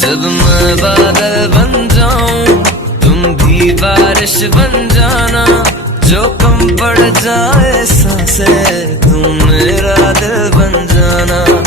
जब मैं बादल बन जाऊं तुम भी बारिश बन जाना, जो कम पड़ जाए सांसें तुम मेरा दिल बन जाना।